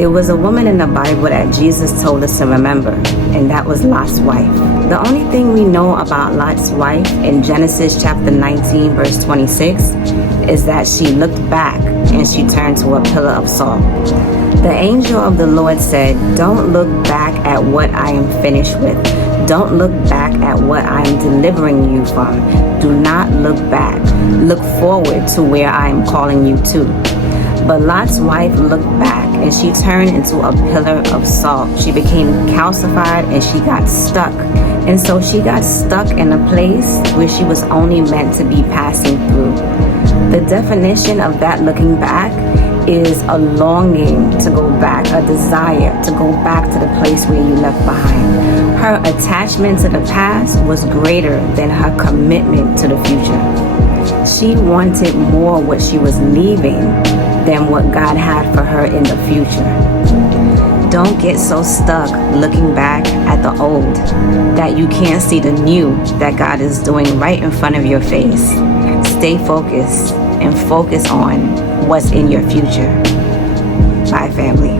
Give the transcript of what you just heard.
There was a woman in the Bible that Jesus told us to remember, and that was Lot's wife. The only thing we know about Lot's wife in Genesis chapter 19, verse 26, is that she looked back and she turned to a pillar of salt. The angel of the Lord said, "Don't look back at what I am finished with. Don't look back at what I am delivering you from. Do not look back. Look forward to where I am calling you to." But Lot's wife looked back and she turned into a pillar of salt. She became calcified and she got stuck. And so she got stuck in a place where she was only meant to be passing through. The definition of that looking back is a longing to go back, a desire to go back to the place where you left behind. Her attachment to the past was greater than her commitment to the future. She wanted more what she was leaving than what God had for her in the future. Don't get so stuck looking back at the old that you can't see the new that God is doing right in front of your face. Stay focused and focus on what's in your future. Bye, family.